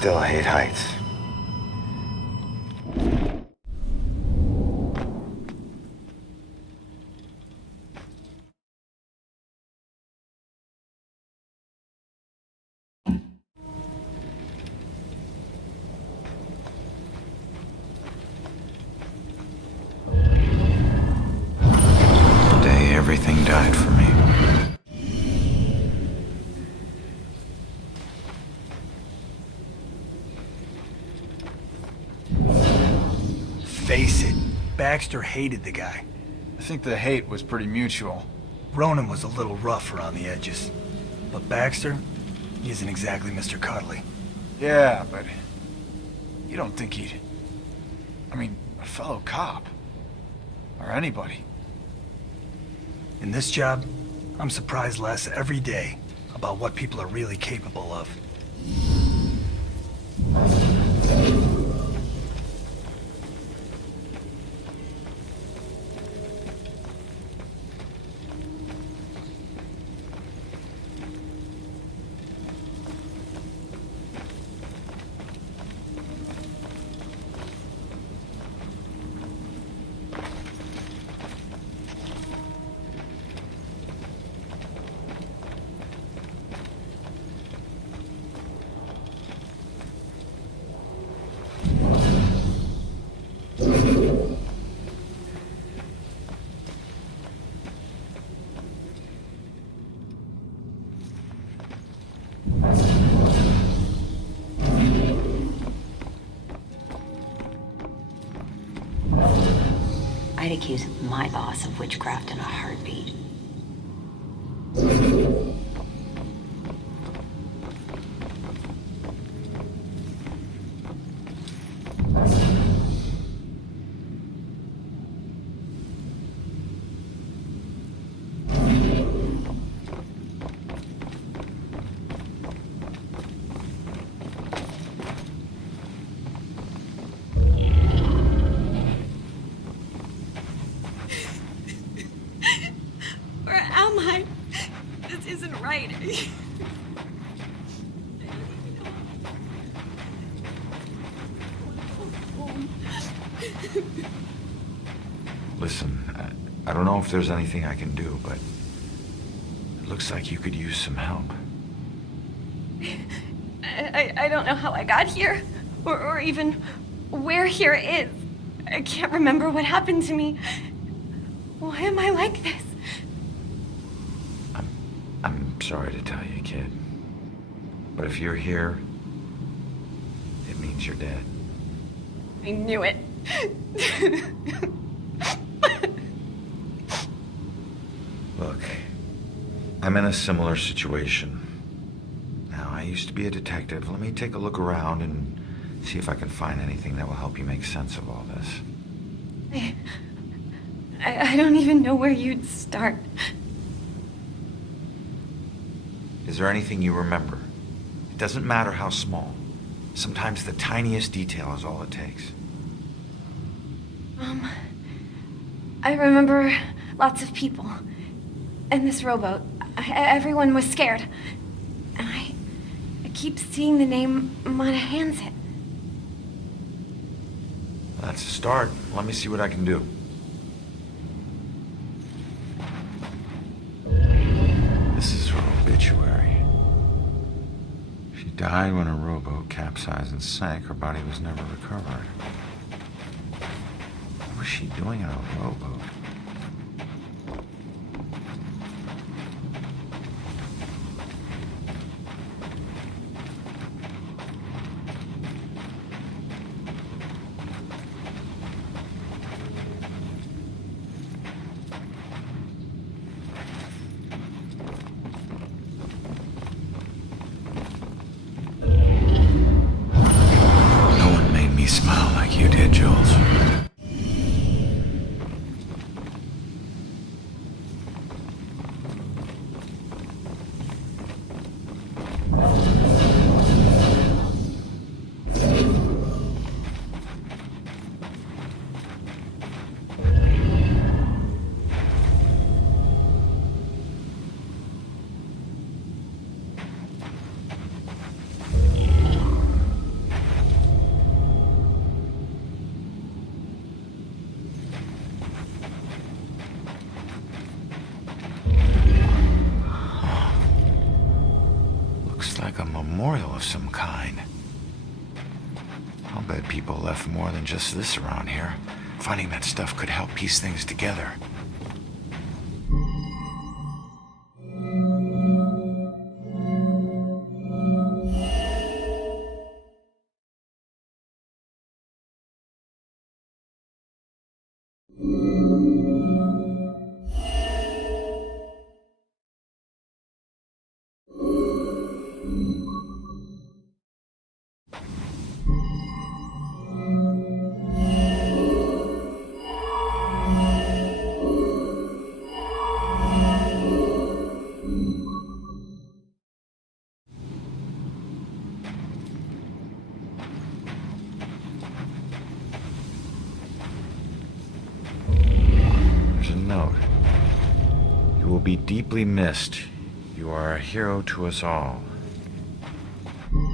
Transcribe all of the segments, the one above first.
still hate heights. The day everything died for me. Face it, Baxter hated the guy. I think the hate was pretty mutual. Ronan was a little rough around the edges. But Baxter, he isn't exactly Mr. Cuddly. Yeah, but you don't think he'd... I mean, a fellow cop. Or anybody. In this job, I'm surprised less every day about what people are really capable of. I'd accuse my boss of witchcraft in a heartbeat. Where am I? This isn't right. Listen, I don't know if there's anything I can do, but it looks like you could use some help. I don't know how I got here, or even where here is. I can't remember what happened to me. Why am I like this? I'm sorry to tell you, kid. But if you're here, it means you're dead. I knew it. Look, I'm in a similar situation. Now, I used to be a detective. Let me take a look around and see if I can find anything that will help you make sense of all this. I don't even know where you'd start. Is there anything you remember? It doesn't matter how small. Sometimes the tiniest detail is all it takes. I remember lots of people. And this rowboat. Everyone was scared. And I keep seeing the name Mona Hansen. That's a start. Let me see what I can do. This is her obituary. She died when a rowboat capsized and sank. Her body was never recovered. What was she doing in a rowboat? Smile like you did, Jules. memorial of some kind. I'll bet people left more than just this around here. Finding that stuff could help piece things together. There's a note. You will be deeply missed. You are a hero to us all. When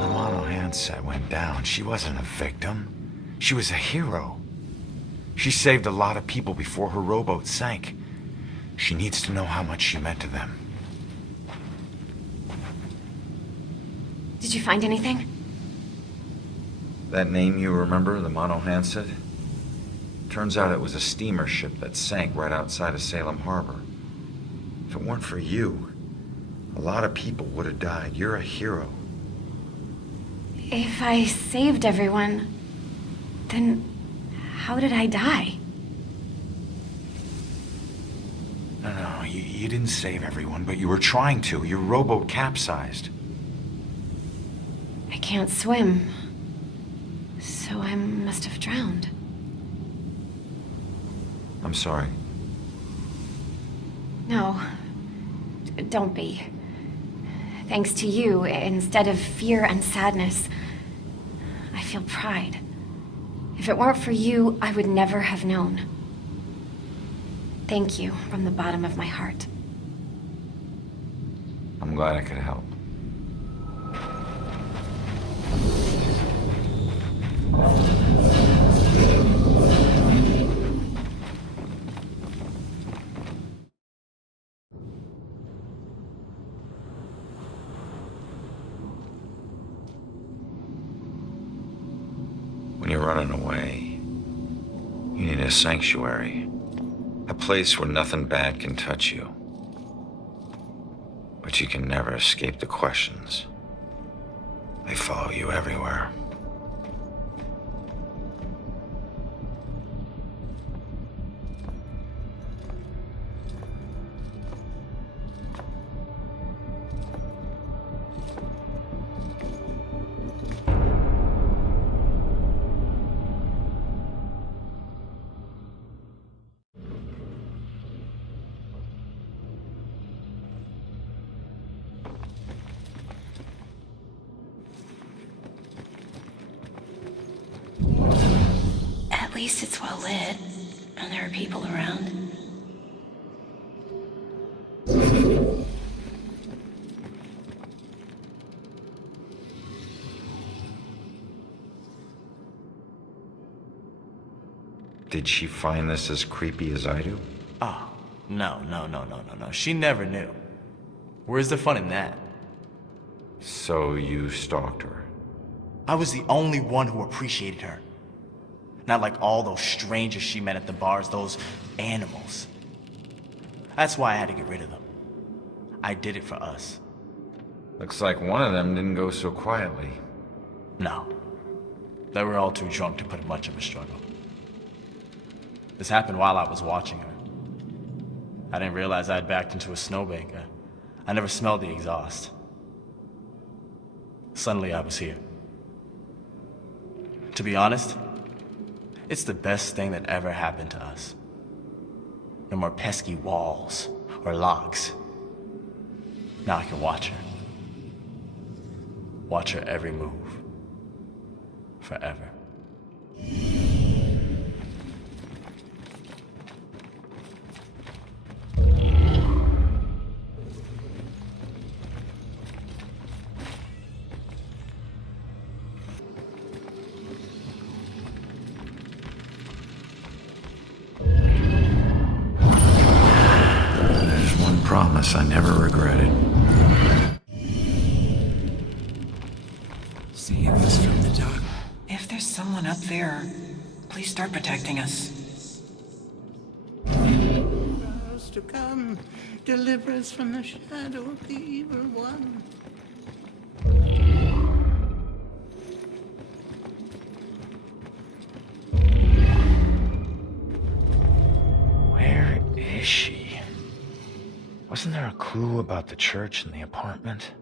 the mono handset went down, she wasn't a victim. She was a hero. She saved a lot of people before her rowboat sank. She needs to know how much she meant to them. Did you find anything? That name you remember, the mono handset? Turns out it was a steamer ship that sank right outside of Salem Harbor. If it weren't for you, a lot of people would have died. You're a hero. If I saved everyone, then how did I die? No, you didn't save everyone, but you were trying to. Your rowboat capsized. I can't swim, so I must have drowned. I'm sorry. No, don't be. Thanks to you, instead of fear and sadness, I feel pride. If it weren't for you, I would never have known. Thank you from the bottom of my heart. I'm glad I could help. When you're running away, you need a sanctuary. A place where nothing bad can touch you. But you can never escape the questions. They follow you everywhere. At least it's well lit, and there are people around. Did she find this as creepy as I do? Oh, no. She never knew. Where's the fun in that? So you stalked her. I was the only one who appreciated her. Not like all those strangers she met at the bars, those animals. That's why I had to get rid of them. I did it for us. Looks like one of them didn't go so quietly. No. They were all too drunk to put up much of a struggle. This happened while I was watching her. I didn't realize I'd backed into a snowbank. I never smelled the exhaust. Suddenly I was here. To be honest, it's the best thing that ever happened to us. No more pesky walls or locks. Now I can watch her. Watch her every move. Forever. There's one promise. promise I never regret it. Save us from the dark. If there's someone up there, please start protecting us. Us to come, deliver us from the shadow of the evil one. Where is she? Wasn't there a clue about the church in the apartment?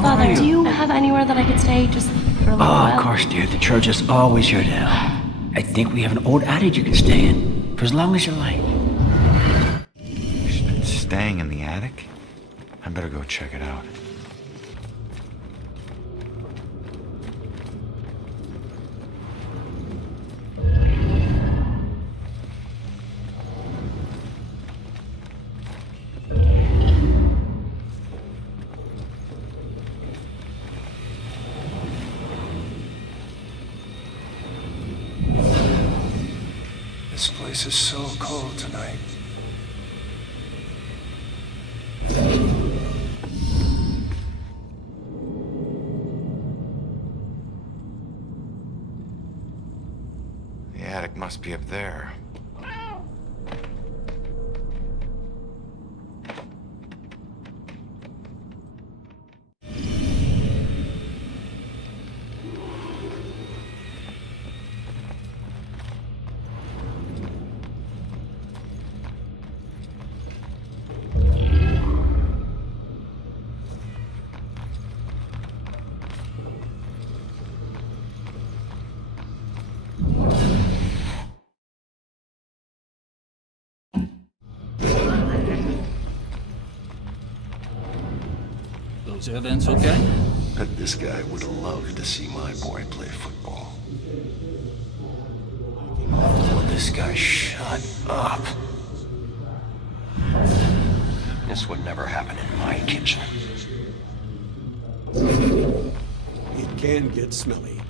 Father, do you have anywhere that I could stay just for a little Oh, while? of course, dear. The church is always your help. I think we have an old attic you can stay in for as long as you like. She's been staying in the attic? I better go check it out. This place is so cold tonight. The attic must be up there. Those evidence okay? Bet this guy would have loved to see my boy play football. Will this guy shut up? This would never happen in my kitchen. It can get smelly.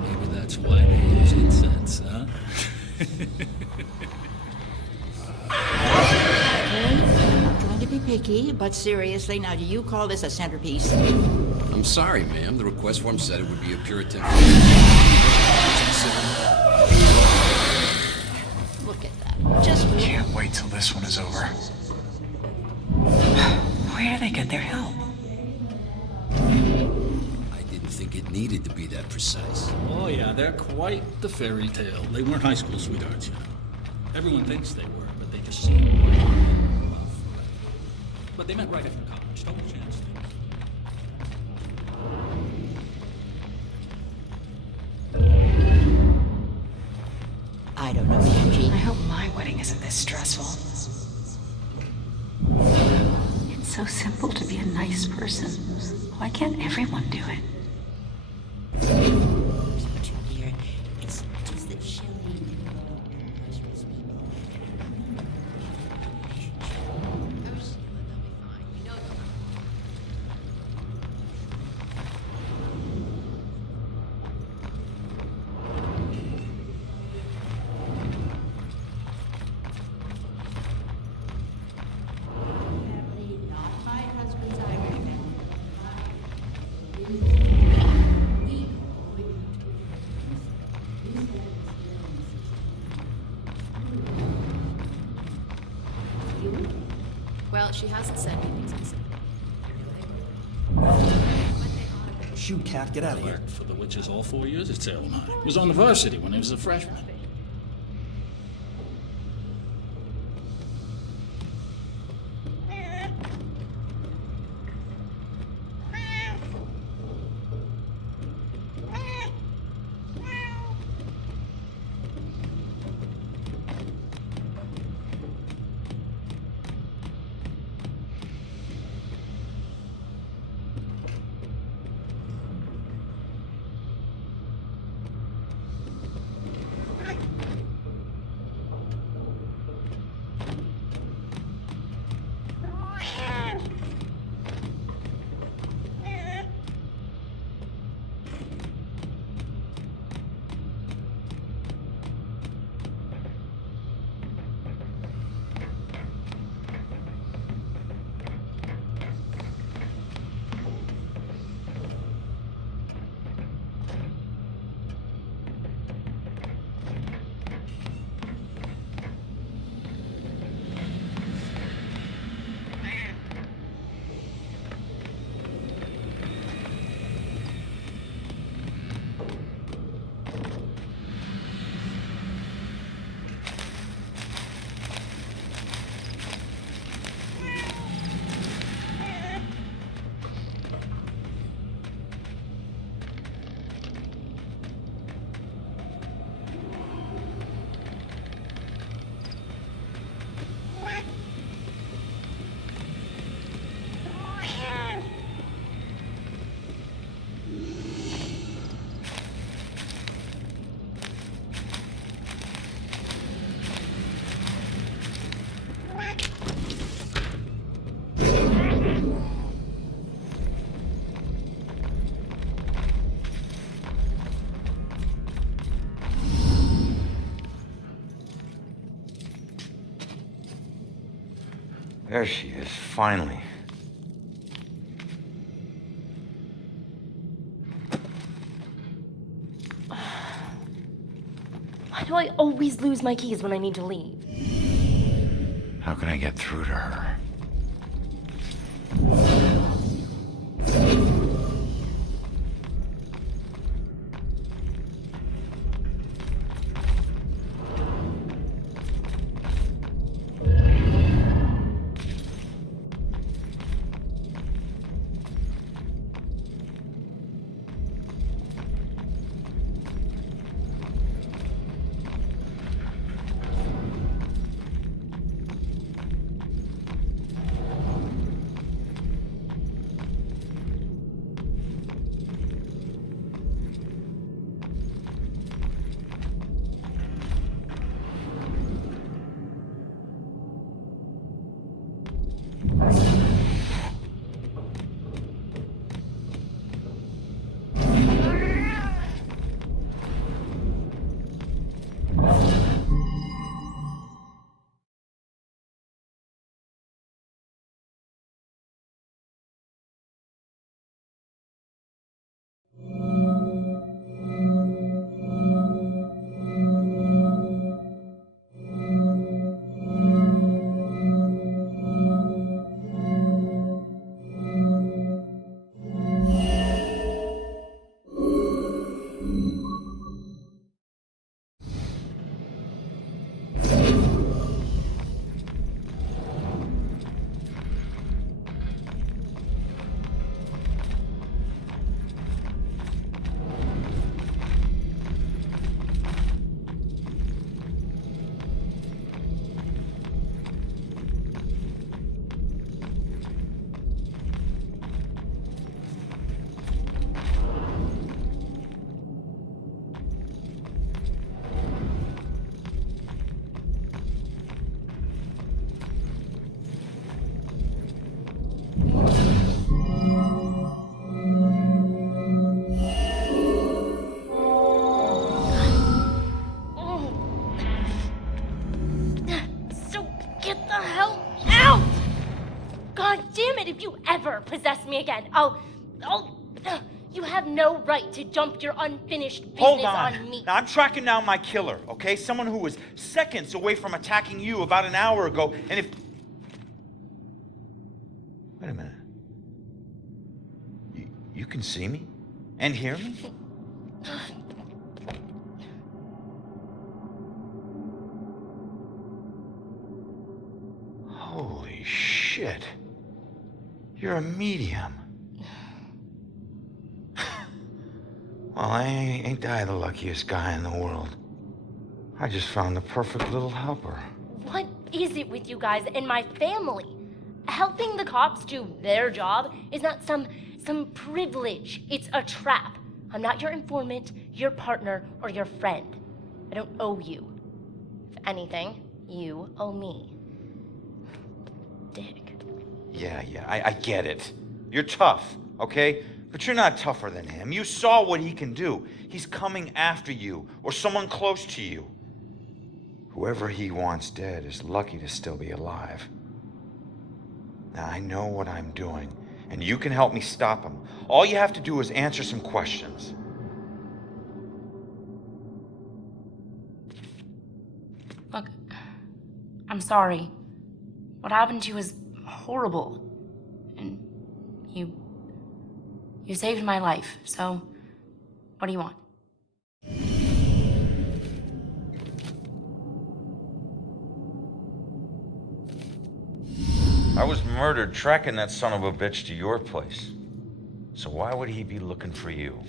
Maybe that's why they use incense, huh? Trying to be picky, but seriously, now do you call this a centerpiece? I'm sorry, ma'am. The request form said it would be a Puritan. Look at that. Just Can't wait till this one is over. Where do they get their help? I didn't think it needed to be that precise. Oh, yeah, they're quite the fairy tale. They weren't high school sweethearts, you know. Everyone thinks they were, but they just seem rough. But they met right after college. Total chance. I don't know, Angie. I hope my wedding isn't this stressful. It's so simple to be a nice person. Why can't everyone do it? Dear, it's just that Shelley Well, she hasn't said anything specific. Shoot, Cat, get out of here. Worked for the Witches all 4 years at Salem High. Was on the varsity when he was a freshman. There she is, finally. Why do I always lose my keys when I need to leave? How can I get through to her? If you ever possess me again, you have no right to dump your unfinished business Hold on me. Now, I'm tracking down my killer, okay? Someone who was seconds away from attacking you about an hour ago, and if... Wait a minute. You can see me? And hear me? Holy shit. You're a medium. Well, ain't I the luckiest guy in the world? I just found the perfect little helper. What is it with you guys and my family? Helping the cops do their job is not some privilege. It's a trap. I'm not your informant, your partner, or your friend. I don't owe you. If anything, you owe me. Dick. Yeah, I get it. You're tough, okay? But you're not tougher than him. You saw what he can do. He's coming after you, or someone close to you. Whoever he wants dead is lucky to still be alive. Now, I know what I'm doing, and you can help me stop him. All you have to do is answer some questions. Look, I'm sorry. What happened to you was horrible. And you saved my life, so what do you want? I was murdered tracking that son of a bitch to your place. So why would he be looking for you?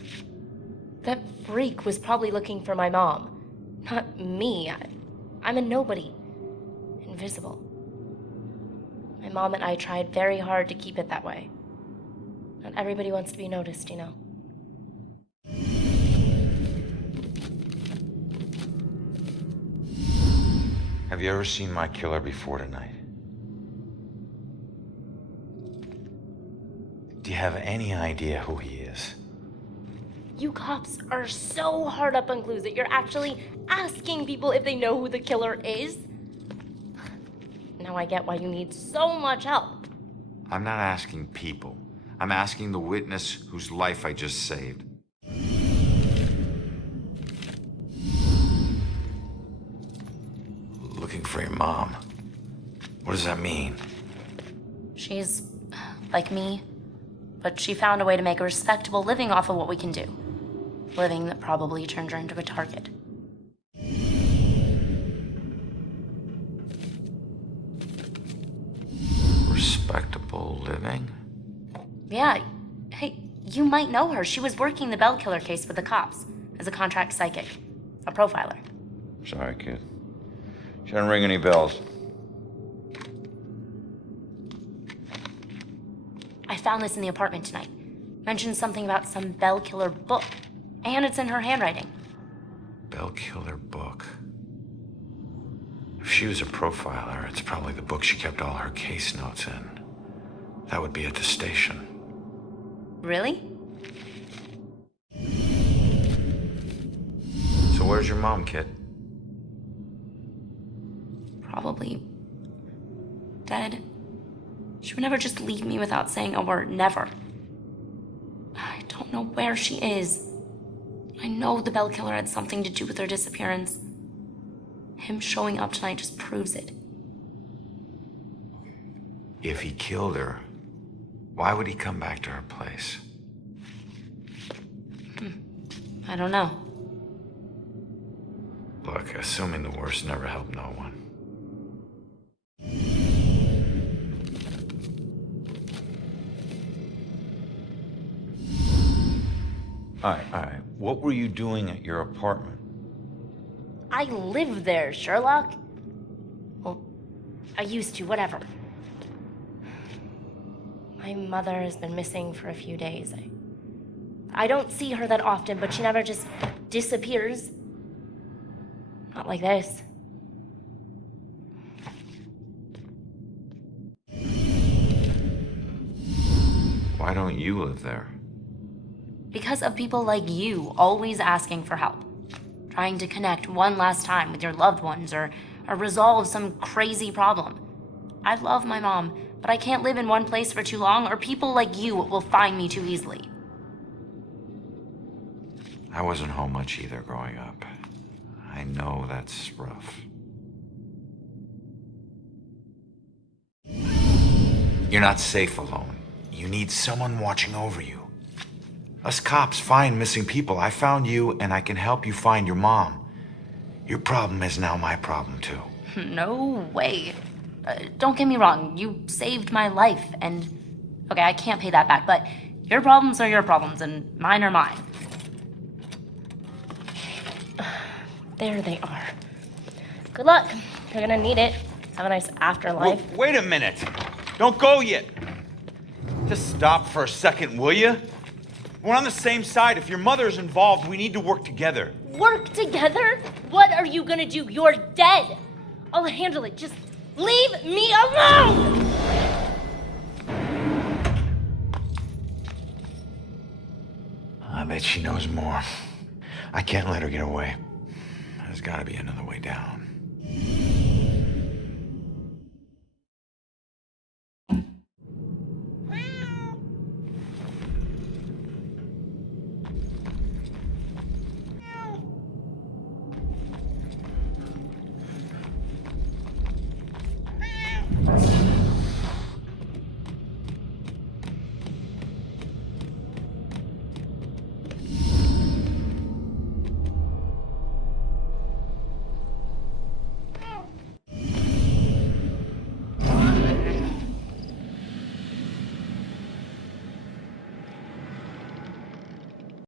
That freak was probably looking for my mom, not me. I'm a nobody. Invisible. My mom and I tried very hard to keep it that way. Not everybody wants to be noticed, you know. Have you ever seen my killer before tonight? Do you have any idea who he is? You cops are so hard up on clues that you're actually asking people if they know who the killer is. Now Now I get why you need so much help. I'm not asking people. I'm asking the witness whose life I just saved. Looking for your mom. What does that mean? She's like me, but she found a way to make a respectable living off of what we can do. Living that probably turned her into a target. Respectable living? Yeah, hey, you might know her. She was working the Bell Killer case with the cops as a contract psychic, a profiler. Sorry, kid. She doesn't ring any bells. I found this in the apartment tonight. Mentioned something about some Bell Killer book, and it's in her handwriting. Bell Killer book. If she was a profiler, it's probably the book she kept all her case notes in. That would be at the station. Really? So where's your mom, kid? Probably dead. She would never just leave me without saying a word. Never. I don't know where she is. I know the Bell Killer had something to do with her disappearance. Him showing up tonight just proves it. If he killed her, why would he come back to her place? I don't know. Look, assuming the worst never helped no one. All right. What were you doing at your apartment? I live there, Sherlock. Well, I used to, whatever. My mother has been missing for a few days. I don't see her that often, but she never just disappears. Not like this. Why don't you live there? Because of people like you always asking for help. Trying to connect one last time with your loved ones or resolve some crazy problem. I love my mom, but I can't live in one place for too long or people like you will find me too easily. I wasn't home much either growing up. I know that's rough. You're not safe alone. You need someone watching over you. Us cops find missing people. I found you, and I can help you find your mom. Your problem is now my problem, too. No way. Don't get me wrong, you saved my life, and... Okay, I can't pay that back, but your problems are your problems, and mine are mine. There they are. Good luck. You're gonna need it. Have a nice afterlife. Whoa, wait a minute. Don't go yet. Just stop for a second, will you? We're on the same side. If your mother's involved, we need to work together. Work together? What are you gonna do? You're dead. I'll handle it. Just leave me alone! I bet she knows more. I can't let her get away. There's gotta be another way down.